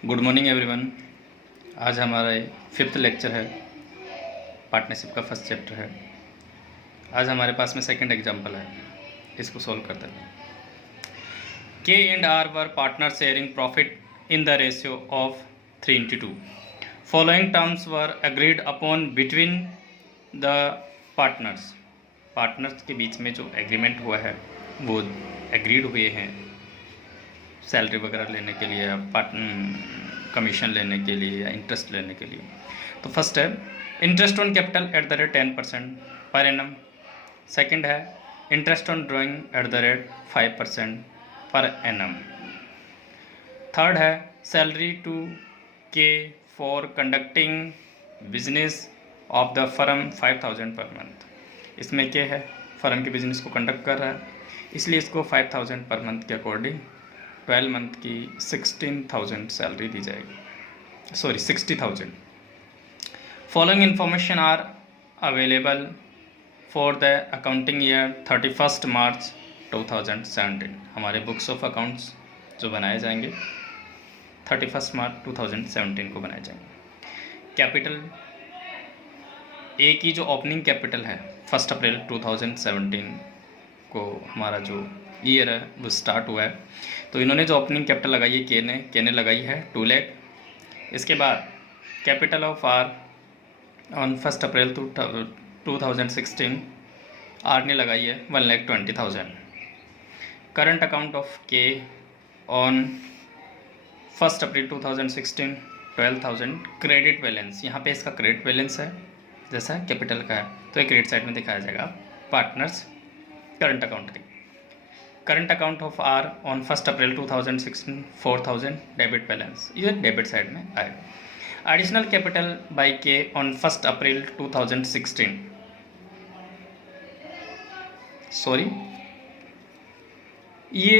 Good morning everyone. आज हमारा 5th lecture है, पार्टनरशिप का फर्स्ट चैप्टर है। आज हमारे पास में सेकंड एग्जांपल है, इसको सॉल्व करते हैं। K and R were partner sharing profit in the ratio of 3:2। Following terms were agreed upon between the partners. Partners के बीच में जो एग्रीमेंट हुआ है वो एग्रीड हुए हैं सैलरी वगैरह लेने के लिए, कमीशन लेने के लिए या इंटरेस्ट लेने के लिए। तो फर्स्ट है interest on capital at the rate 10% per annum. Second है interest on drawing at the rate 5% per annum. Third है salary to K for conducting business of the firm 5000 per month. इसमें क्या है, फर्म के business को conduct कर रहा है, इसलिए इसको 5000 पर मंथ के अकॉर्डिंग 12 मंथ की 16,000 सैलरी दी जाएगी, 60,000। Following information are available for the accounting year 31 March 2017। हमारे बुक्स ऑफ अकाउंट्स जो बनाए जाएंगे 31 मार्च 2017 को बनाए जाएंगे। कैपिटल ए की जो ओपनिंग कैपिटल है 1 अप्रैल 2017 को हमारा जो ईयर है वो स्टार्ट हुआ है। तो इन्होंने जो ओपनिंग कैपिटल लगाई है के ने लगाई है 2 लाख। इसके बाद capital of R on 1 April 2016 R ने लगाई है 1,20,000। Current account of K on 1 April 2016 12,000। Credit balance, यहाँ पे इसका क्रेडिट बैलेंस है जैसा कैपिटल का है, तो एक क्रेडिट साइड में दिखाया जाएगा partners current account. Current account of R on 1 April 2016 4,000 debit balance, ये डेबिट साइड में आएगा। Additional capital by K on 1 April 2016, ये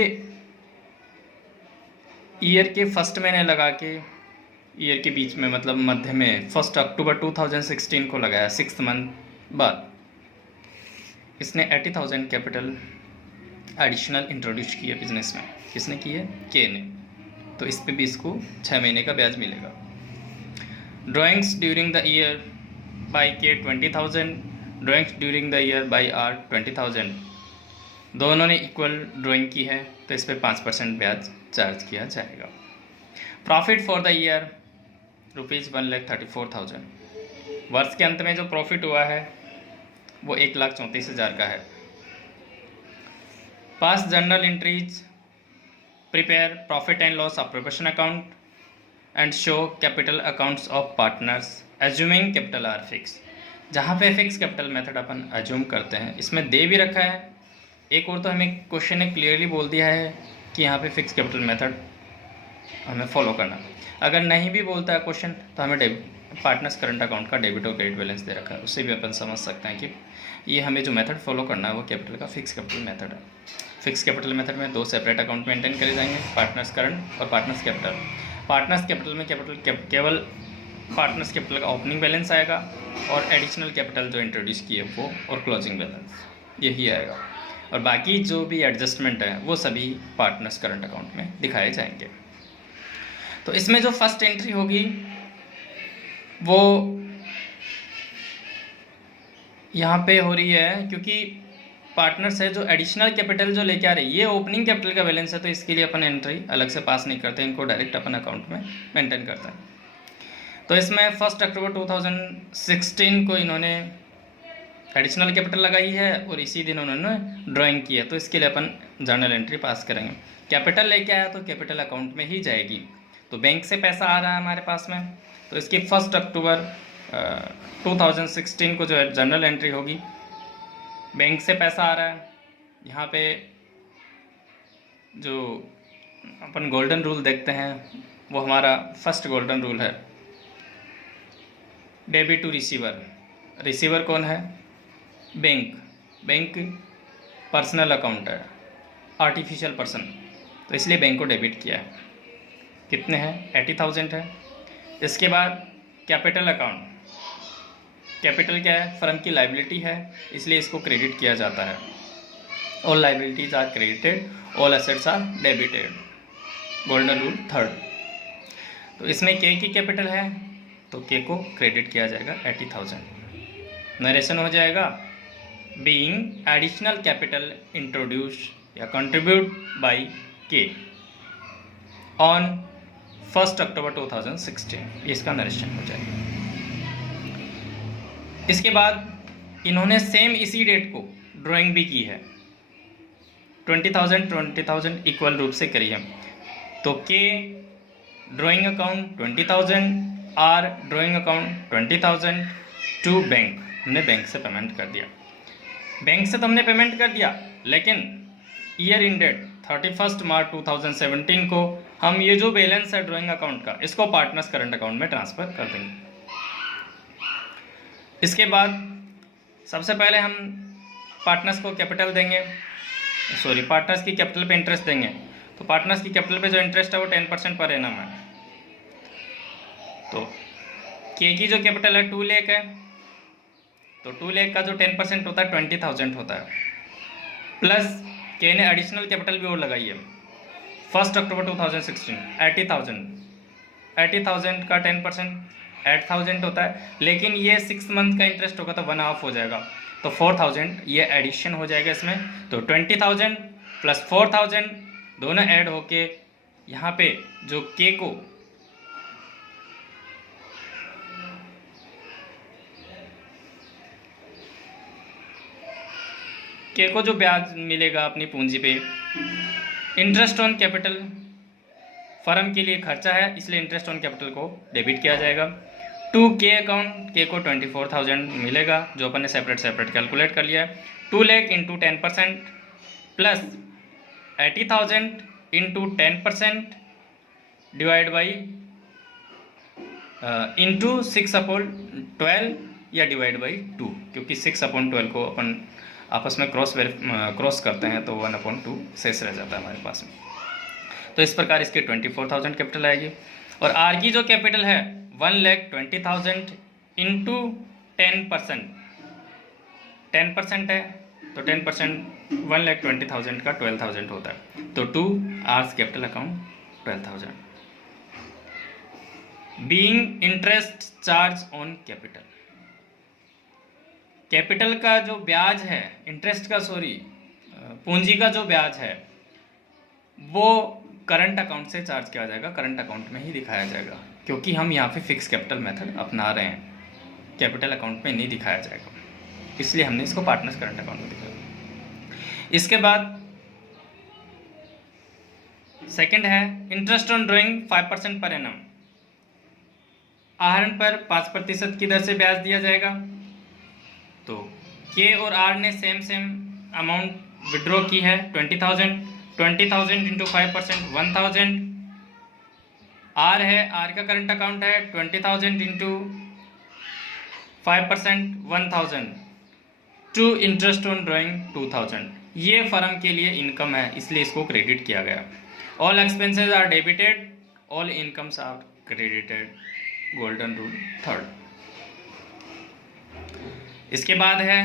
ईयर के फर्स्ट महीने लगा के ईयर के बीच में मतलब मध्य में 1 अक्टूबर 2016 को लगाया, 6th मंथ बाद इसने 80,000 कैपिटल एडिशनल इंट्रोड्यूस किया बिजनेस में। किसने की है? के ने। तो इस पे भी इसको 6 महीने का ब्याज मिलेगा। Drawings during the year by K 20,000, drawings during the year by R 20,000। दोनों ने इक्वल ड्राइंग की है तो इस पर 5% ब्याज चार्ज किया जाएगा। Profit for the year ₹1,34,000। वर्ष के अंत में जो प्रॉफिट हुआ है वो 1,34,000 का है। पास journal entries, prepare profit and loss appropriation account and show capital accounts of partners assuming capital R fix. जहाँ पे फिक्स कैपिटल मेथड अपन एज्यूम करते हैं, इसमें दे भी रखा है एक और, तो हमें क्वेश्चन ने क्लियरली बोल दिया है कि यहाँ पे फिक्स कैपिटल मेथड हमें फॉलो करना। अगर नहीं भी बोलता है क्वेश्चन तो हमें पार्टनर्स करंट अकाउंट का डेबिट और क्रेडिट बैलेंस दे रखा है, उससे भी अपन समझ सकते हैं कि ये हमें जो मेथड फॉलो करना है वो कैपिटल का फिक्स कैपिटल मेथड है। फिक्स कैपिटल मेथड में 2 सेपरेट अकाउंट मेंटेन करे जाएंगे, पार्टनर्स करंट और पार्टनर्स कैपिटल। पार्टनर्स कैपिटल में केवल पार्टनर्स कैपिटल का ओपनिंग बैलेंस आएगा और एडिशनल कैपिटल जो इंट्रोड्यूस किए वो और क्लोजिंग बैलेंस यही आएगा, और बाकी जो भी एडजस्टमेंट है वो सभी पार्टनर्स करंट अकाउंट में दिखाए जाएंगे। तो इसमें जो फर्स्ट एंट्री होगी वो यहाँ पे हो रही है, क्योंकि पार्टनर्स है जो एडिशनल कैपिटल जो लेके आ रही है, ये ओपनिंग कैपिटल का बैलेंस है, तो इसके लिए अपन एंट्री अलग से पास नहीं करते, इनको डायरेक्ट अपन अकाउंट में मेंटेन करते हैं। तो इसमें 1 अक्टूबर 2016 को इन्होंने एडिशनल कैपिटल लगाई है और इसी दिन उन्होंने ड्राइंग की है, तो इसके लिए अपन जर्नल एंट्री पास करेंगे। कैपिटल लेके आया तो कैपिटल अकाउंट में ही जाएगी। तो बैंक से पैसा आ रहा है हमारे पास में, तो इसकी 1 अक्टूबर 2016 को जो है जर्नल एंट्री होगी, बैंक से पैसा आ रहा है। यहाँ पे जो अपन गोल्डन रूल देखते हैं वो हमारा फर्स्ट गोल्डन रूल है, डेबिट टू रिसीवर। रिसीवर कौन है? बैंक पर्सनल अकाउंट है, आर्टिफिशियल पर्सन, तो इसलिए बैंक को डेबिट किया है। कितने हैं? 80,000 है। इसके बाद कैपिटल अकाउंट, कैपिटल क्या है? फर्म की लाइबिलिटी है, इसलिए इसको क्रेडिट किया जाता है। All liabilities are credited, all assets are debited. Golden rule third. तो इसमें के की कैपिटल है तो के को क्रेडिट किया जाएगा 80,000। नरेशन हो जाएगा बीइंग एडिशनल कैपिटल इंट्रोड्यूस या कंट्रीब्यूट बाय के ऑन 1 अक्टूबर 2016, इसका नरेशन हो जाएगा। इसके बाद इन्होंने सेम इसी डेट को ड्राइंग भी की है, 20,000 इक्वल रूप से करी है। तो K drawing account 20,000, R drawing account 20,000 to bank, हमने बैंक से पेमेंट कर दिया। बैंक से तो हमने पेमेंट कर दिया, लेकिन ईयर इन डेट 31 मार्च 2017 को हम ये जो बैलेंस है ड्राइंग अकाउंट का, इसको पार्टनर्स करंट अकाउंट में ट्रांसफ़र कर देंगे। इसके बाद सबसे पहले हम पार्टनर्स को कैपिटल देंगे, पार्टनर्स की कैपिटल पे इंटरेस्ट देंगे। तो पार्टनर्स की कैपिटल पे जो इंटरेस्ट है वो 10% पर एनम है। तो के की जो कैपिटल है 2 लाख है, तो 2 लाख का जो 10% होता है 20,000 होता है, प्लस के ने एडिशनल कैपिटल भी और लगाई है 1 अक्टूबर 2016 80,000 का 10% 8,000 होता है, लेकिन ये 6 मंथ का इंटरेस्ट होगा तो 1/2 हो जाएगा, तो 4,000 ये एडिशन हो जाएगा इसमें। तो 20,000 प्लस 4,000 दोनों ऐड होके यहाँ पे जो के को जो ब्याज मिलेगा अपनी पूंजी पे, इंटरेस्ट ऑन कैपिटल फर्म के लिए खर्चा है, इसलिए इंटरेस्ट ऑन कैपिटल को डेबिट किया जाएगा। टू के अकाउंट के को 24,000 मिलेगा, जो अपन ने सेपरेट कैलकुलेट कर लिया है। 2 lakh into 10% plus 80,000 into 10% divide by into 6/12 या डिवाइड बाई 2, क्योंकि 6/12 को अपन आपस में क्रॉस करते हैं तो 1/2 शेष रह जाता है हमारे पास में। तो इस प्रकार इसके 24,000 कैपिटल आएगी। और आर की जो कैपिटल है 1,20,000 इंटू 10%, 10% है तो 10% 1,20,000 का 12,000 होता है, तो 2 R's capital account 12,000। Being interest charge on capital, capital का जो ब्याज है पूंजी का जो ब्याज है वो करंट अकाउंट से चार्ज किया जाएगा, करंट अकाउंट में ही दिखाया जाएगा, क्योंकि हम यहाँ पे फिक्स कैपिटल मेथड अपना रहे हैं, कैपिटल अकाउंट में नहीं दिखाया जाएगा, इसलिए हमने इसको पार्टनर्स करंट अकाउंट में दिखाया। इसके बाद सेकंड है interest on drawing 5% per annum, आहरण पर 5% की दर से ब्याज दिया जाएगा। तो के और आर ने सेम अमाउंट विड्रॉ की है 20,000 इंटू 5% 1,000। आर है, आर का करंट अकाउंट है 20,000 into 5% 1,000 to interest on drawing 2,000। ये फर्म के लिए इनकम है, इसलिए इसको क्रेडिट किया गया। All expenses are debited, all incomes are credited, golden rule 3rd। इसके बाद है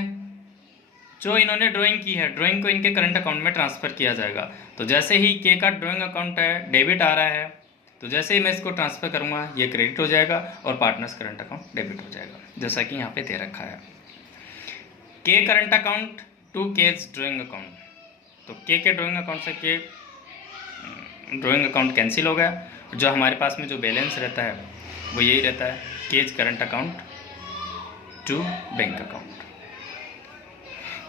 जो इन्होंने ड्राइंग की है, ड्राइंग को इनके करंट अकाउंट में ट्रांसफ़र किया जाएगा। तो जैसे ही के का ड्राइंग अकाउंट है डेबिट आ रहा है, तो जैसे ही मैं इसको ट्रांसफ़र करूँगा ये क्रेडिट हो जाएगा और पार्टनर्स करंट अकाउंट डेबिट हो जाएगा, जैसा कि यहाँ पे दे रखा है। K current account to K's drawing account, तो के ड्राइंग अकाउंट से के ड्राइंग अकाउंट कैंसिल हो गया, जो हमारे पास में जो बैलेंस रहता है वो यही रहता है, K's current account to bank account.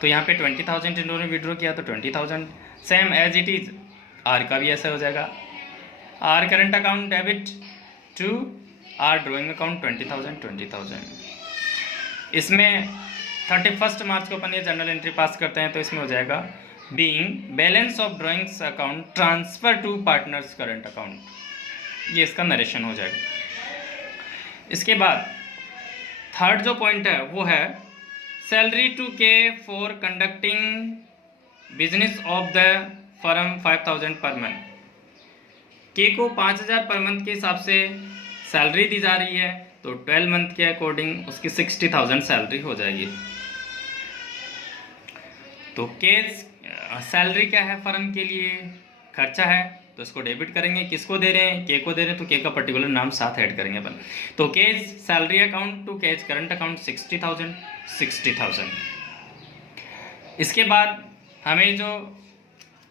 तो यहाँ पे 20,000 इन्होंने विड्रॉ किया तो 20,000 same as it is R का भी ऐसा हो जाएगा, R current account debit to R drawing account 20,000। इसमें 31 मार्च को अपन ये जर्नल एंट्री पास करते हैं, तो इसमें हो जाएगा being balance of drawings account transfer to partners current account, ये इसका नरेशन हो जाएगा। इसके बाद 3rd जो पॉइंट है वो है salary to K for conducting business of the firm 5,000 per month. के को 5,000 पर मंथ के हिसाब से सैलरी दी जा रही है, तो 12 मंथ के अकॉर्डिंग उसकी 60,000 सैलरी हो जाएगी। तो के सैलरी क्या है फर्म के लिए, खर्चा है, तो इसको डेबिट करेंगे। किसको दे रहे हैं? के को दे रहे हैं, तो के का पर्टिकुलर नाम साथ ऐड करेंगे अपन। तो K's salary account to K's current account 60,000। इसके बाद हमें जो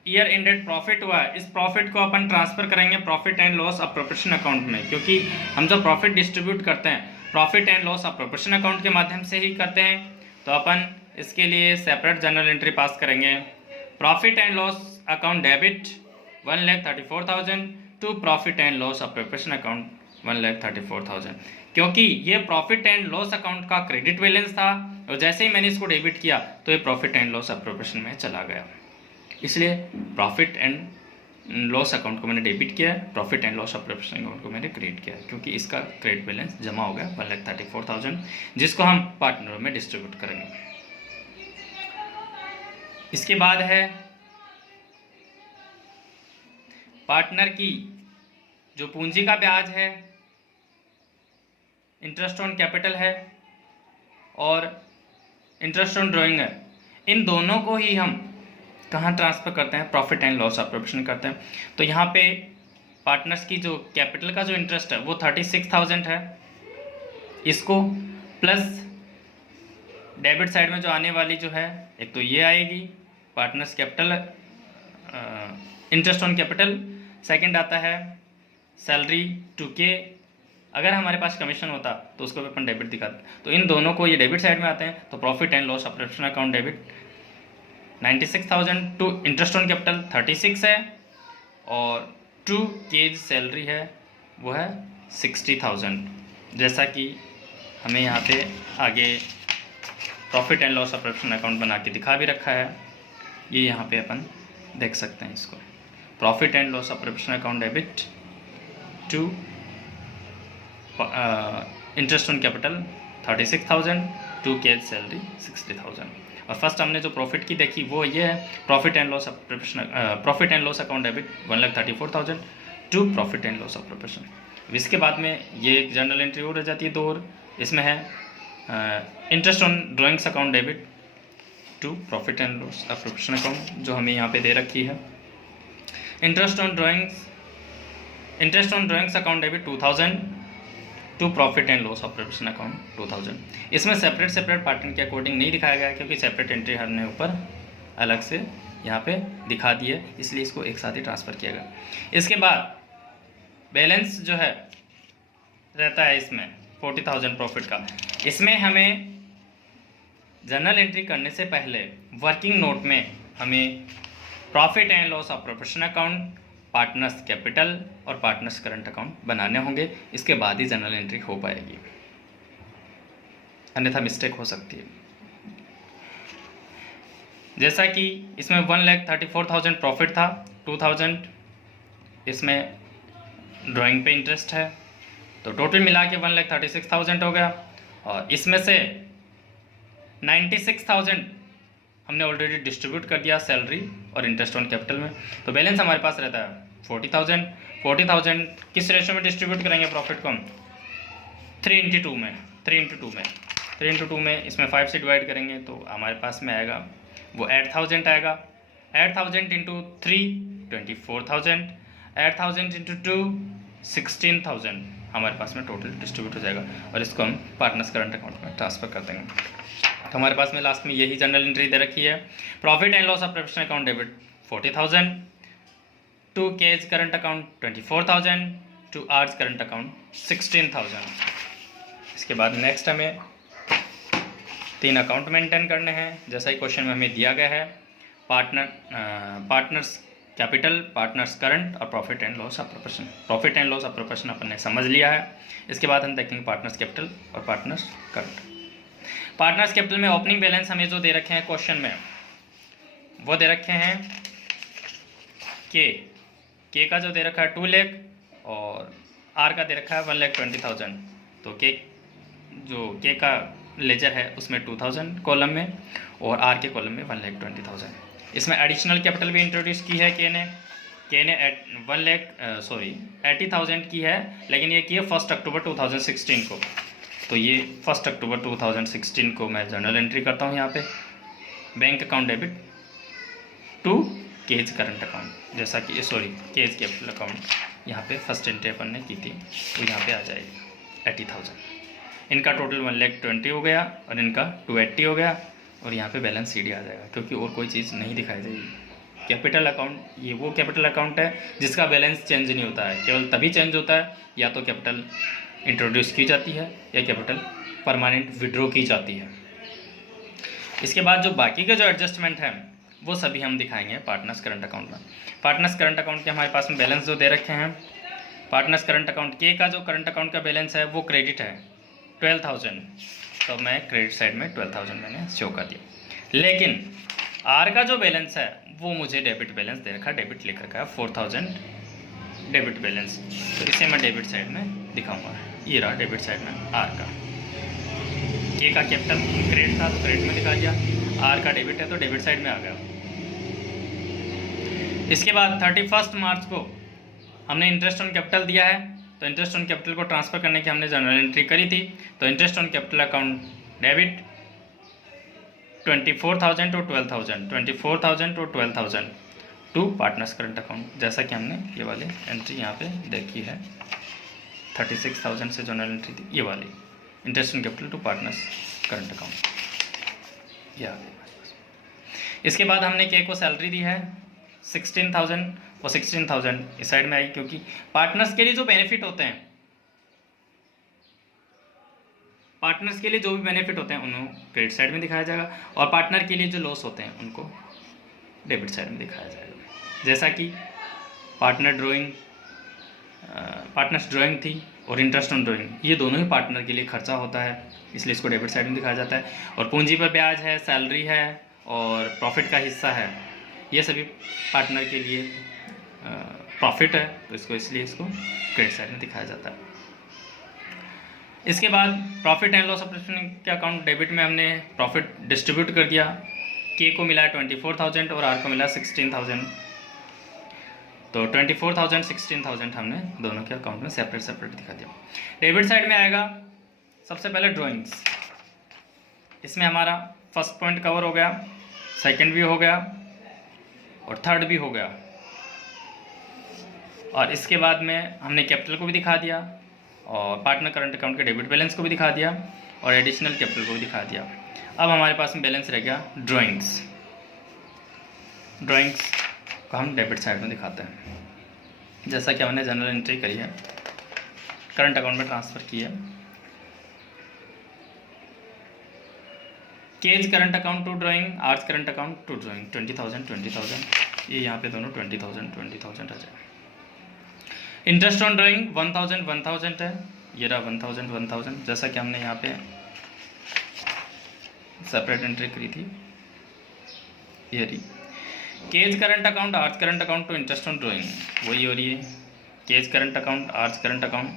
ईयर एंडेड प्रॉफिट हुआ है, इस प्रॉफिट को अपन ट्रांसफर करेंगे profit and loss appropriation account में, क्योंकि हम जो प्रॉफिट डिस्ट्रीब्यूट करते हैं profit and loss appropriation account के माध्यम से ही करते हैं। तो अपन इसके लिए सेपरेट जर्नल एंट्री पास करेंगे। Profit and loss account debit 1,34,000 to profit and loss appropriation account 1,34,000, क्योंकि ये प्रॉफिट एंड लॉस अकाउंट का क्रेडिट बैलेंस था और जैसे ही मैंने इसको डेबिट किया तो ये प्रॉफिट एंड लॉस अप्रोप्रिएशन में चला गया, इसलिए प्रॉफिट एंड लॉस अकाउंट को मैंने डेबिट किया, profit and loss appropriation account को मैंने क्रिएट किया, क्योंकि इसका क्रेडिट बैलेंस जमा हो गया 1,34,000, जिसको हम पार्टनरों में डिस्ट्रीब्यूट करेंगे। इसके बाद है पार्टनर की जो पूंजी का ब्याज है, इंटरेस्ट ऑन कैपिटल है और इंटरेस्ट ऑन ड्राइंग है, इन दोनों को ही हम कहाँ ट्रांसफ़र करते हैं? प्रॉफिट एंड लॉस अप्रोप्रिएशन करते हैं। तो यहाँ पे पार्टनर्स की जो कैपिटल का जो इंटरेस्ट है वो 36,000 है, इसको प्लस डेबिट साइड में जो आने वाली जो है, एक तो ये आएगी partners capital interest on capital, second आता है सैलरी टू के, अगर हमारे पास कमीशन होता तो उसको भी अपन डेबिट दिखाते, तो इन दोनों को ये डेबिट साइड में आते हैं। तो profit and loss appropriation account debit 96,000 to interest on capital 36 है और टू केज सैलरी है वो है 60,000, जैसा कि हमें यहाँ पे आगे profit and loss appropriation account बना के दिखा भी रखा है, ये यहाँ पे अपन देख सकते हैं इसको। Profit and loss appropriation account debit to interest on capital 36,000 to K's salary 60,000। और फर्स्ट हमने जो प्रॉफिट की देखी वो ये है profit and loss account debit 1,34,000 to profit and loss appropriation. इसके बाद में ये एक जर्नल एंट्री और रह जाती है दो और, इसमें है interest on drawings account debit to profit and loss appropriation account, जो हमें यहाँ पे दे रखी है। Interest on drawings account debit 2,000 to profit and loss appropriation account 2,000। इसमें सेपरेट पार्टनर के अकॉर्डिंग नहीं दिखाया गया, क्योंकि सेपरेट एंट्री हमने ऊपर अलग से यहाँ पे दिखा दी है, इसलिए इसको एक साथ ही ट्रांसफ़र किया गया। इसके बाद बैलेंस जो है रहता है इसमें 40,000 प्रॉफिट का। इसमें हमें जर्नल एंट्री करने से पहले वर्किंग नोट में हमें profit and loss appropriation account, partners capital और पार्टनर्स करंट अकाउंट बनाने होंगे, इसके बाद ही जर्नल एंट्री हो पाएगी, अन्यथा मिस्टेक हो सकती है। जैसा कि इसमें 1,34,000 प्रॉफिट था, 2,000 इसमें ड्राइंग पे इंटरेस्ट है, तो टोटल मिला के 1,36,000 हो गया। और इसमें से 96,000 हमने ऑलरेडी डिस्ट्रीब्यूट कर दिया सैलरी और इंटरेस्ट ऑन कैपिटल में, तो बैलेंस हमारे पास रहता है 40,000। 40,000 किस रेशो में डिस्ट्रीब्यूट करेंगे प्रॉफिट को हम? 3/2 में इसमें 5 से डिवाइड करेंगे तो हमारे पास में आएगा वो 8,000 आएगा। 8,000 इंटू 3 24,000, 8,000 इंटू 2 16,000 हमारे पास में टोटल डिस्ट्रीब्यूट हो जाएगा, और इसको हम पार्टनर्स करंट अकाउंट में ट्रांसफ़र कर देंगे। तो हमारे पास में लास्ट में यही जनरल एंट्री दे रखी है। Profit and loss appropriation account debit 40,000 to K's current account 24,000 to R's current account 16,000। इसके बाद नेक्स्ट हमें 3 अकाउंट मेंटेन करने हैं, जैसा ही क्वेश्चन में हमें दिया गया है। पार्टनर्स कैपिटल, पार्टनर्स करंट और profit and loss appropriation. Profit and loss appropriation अपन ने समझ लिया है। इसके बाद हम देखेंगे पार्टनर्स कैपिटल और पार्टनर्स करंट। पार्टनर्स कैपिटल में ओपनिंग बैलेंस हमें जो दे रखे हैं क्वेश्चन में, वो दे रखे हैं के का जो दे रखा है 2 लाख और आर का दे रखा है 1,20,000। तो के का लेजर है उसमें 2,000 कॉलम में और आर के कॉलम में 1,20,000। इसमें एडिशनल कैपिटल भी इंट्रोड्यूस की है के ने 80,000 की है, लेकिन ये की है 1 अक्टूबर 2016 को। तो ये 1 अक्टूबर 2016 को मैं जर्नल एंट्री करता हूँ यहाँ पे। Bank account debit to K's current account, जैसा कि केज कैपिटल अकाउंट यहाँ पे फर्स्ट एंट्री अपन ने की थी, तो यहाँ पे आ जाएगी 80,000। इनका टोटल 1,20,000 हो गया और इनका 280 हो गया, और यहाँ पे बैलेंस CD आ जाएगा, क्योंकि और कोई चीज़ नहीं दिखाई देगी। कैपिटल अकाउंट, ये वो कैपिटल अकाउंट है जिसका बैलेंस चेंज नहीं होता है, केवल तभी चेंज होता है या तो कैपिटल इंट्रोड्यूस की जाती है या कैपिटल परमानेंट विड्रॉ की जाती है। इसके बाद जो बाकी के जो एडजस्टमेंट हैं वो सभी हम दिखाएंगे पार्टनर्स करंट अकाउंट में। पार्टनर्स करंट अकाउंट के हमारे पास में बैलेंस जो दे रखे हैं, पार्टनर्स करंट अकाउंट के का जो करंट अकाउंट का बैलेंस है वो क्रेडिट है 12,000, तो मैं क्रेडिट साइड में 12,000 मैंने शो कर दिया। लेकिन आर का जो बैलेंस है वो मुझे डेबिट बैलेंस दे रखा है, डेबिट लिख रखा है 4,000 डेबिट बैलेंस, तो इसे मैं डेबिट साइड में दिखाऊंगा। ये रहा डेबिट साइड में आर का। के का कैपिटल क्रेडिट था तो क्रेडिट में दिखा दिया, आर का डेबिट है तो डेबिट साइड में आ गया। इसके बाद 31 मार्च को हमने इंटरेस्ट ऑन कैपिटल दिया है, तो इंटरेस्ट ऑन कैपिटल को ट्रांसफ़र करने की हमने जनरल एंट्री करी थी, तो interest on capital account debit 24,000 to 12,000, 24,000 to 12,000 to partners current account, जैसा कि हमने ये वाली एंट्री यहाँ पे देखी है। 36,000 से जनरल एंट्री थी ये वाली, interest on capital to partners current account, ये आ गई। इसके बाद हमने के को सैलरी दी है 16,000, और 16,000 इस साइड में आई, क्योंकि पार्टनर्स के लिए जो बेनिफिट होते हैं, पार्टनर्स के लिए जो भी बेनिफिट होते हैं उनको क्रेडिट साइड में दिखाया जाएगा, और पार्टनर के लिए जो लॉस होते हैं उनको डेबिट साइड में दिखाया जाएगा। जैसा कि पार्टनर्स ड्राइंग थी और इंटरेस्ट ऑन ड्राइंग, ये दोनों ही पार्टनर के लिए खर्चा होता है, इसलिए इसको डेबिट साइड में दिखाया जाता है। और पूंजी पर ब्याज है, सैलरी है और प्रॉफिट का हिस्सा है, ये सभी पार्टनर के लिए प्रॉफिट है, तो इसको क्रेडिट साइड में दिखाया जाता है। इसके बाद प्रॉफिट एंड लॉस ऑपरेशन के अकाउंट डेबिट में हमने प्रॉफिट डिस्ट्रीब्यूट कर दिया, के को मिला 24,000 और आर को मिला 16,000, तो 24,000 16,000 हमने दोनों के अकाउंट में सेपरेट दिखा दिया। डेबिट साइड में आएगा सबसे पहले ड्राइंग्स, इसमें हमारा फर्स्ट पॉइंट कवर हो गया, सेकंड भी हो गया और थर्ड भी हो गया, और इसके बाद में हमने कैपिटल को भी दिखा दिया और पार्टनर करंट अकाउंट के डेबिट बैलेंस को भी दिखा दिया और एडिशनल कैपिटल को भी दिखा दिया। अब हमारे पास में बैलेंस रह गया ड्राइंग्स को हम डेबिट साइड में दिखाते हैं, जैसा कि हमने जनरल एंट्री करी है, करंट अकाउंट में ट्रांसफ़र की है। K's current account to drawing, R's current account to drawing 20,000, ये यहाँ पे दोनों 20,000 आ जाए। इंटरेस्ट ऑन ड्राइंग 1,000 है, ये रहा 1,000, जैसा कि हमने यहाँ पे सेपरेट एंट्री करी थी, ये रही। K's current account, R's current account to interest on drawing, वही हो रही है, K's current account, R's current account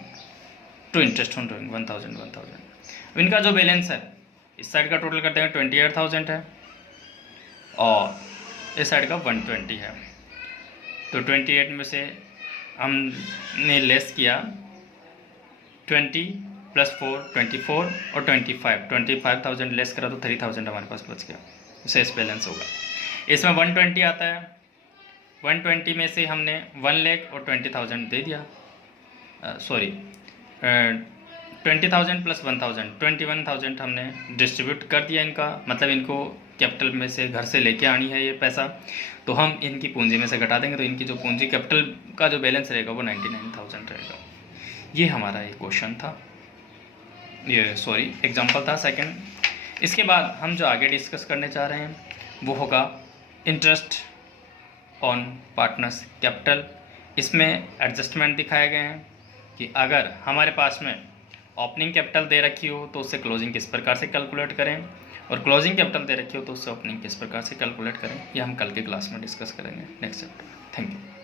to interest on drawing 1,000। इनका जो बैलेंस है इस साइड का टोटल करते हैं 28,000 है और इस साइड का 120 है, तो 28 में से हमने लेस किया 20 + 4 24 और 25,000 लेस करा तो 3,000 हमारे पास बच गया, शेष बैलेंस होगा। इसमें 120 आता है, 120 में से हमने 1,00,000 और 20,000 दे दिया, 20,000 + 1,000 21,000 हमने डिस्ट्रीब्यूट कर दिया इनका, मतलब इनको कैपिटल में से घर से लेके आनी है ये पैसा, तो हम इनकी पूंजी में से घटा देंगे, तो इनकी जो पूंजी कैपिटल का जो बैलेंस रहेगा वो 99,000 रहेगा। ये हमारा एक क्वेश्चन था, एग्जाम्पल था सेकंड। इसके बाद हम जो आगे डिस्कस करने चाह रहे हैं वो होगा इंटरेस्ट ऑन पार्टनर्स कैपिटल। इसमें एडजस्टमेंट दिखाए गए हैं कि अगर हमारे पास में ओपनिंग कैपिटल दे रखी हो तो उससे क्लोजिंग किस प्रकार से कैलकुलेट करें, और क्लोजिंग कैपिटल दे रखी हो तो उससे ओपनिंग किस प्रकार से कैलकुलेट करें, ये हम कल के क्लास में डिस्कस करेंगे नेक्स्ट चैप्टर। Thank you.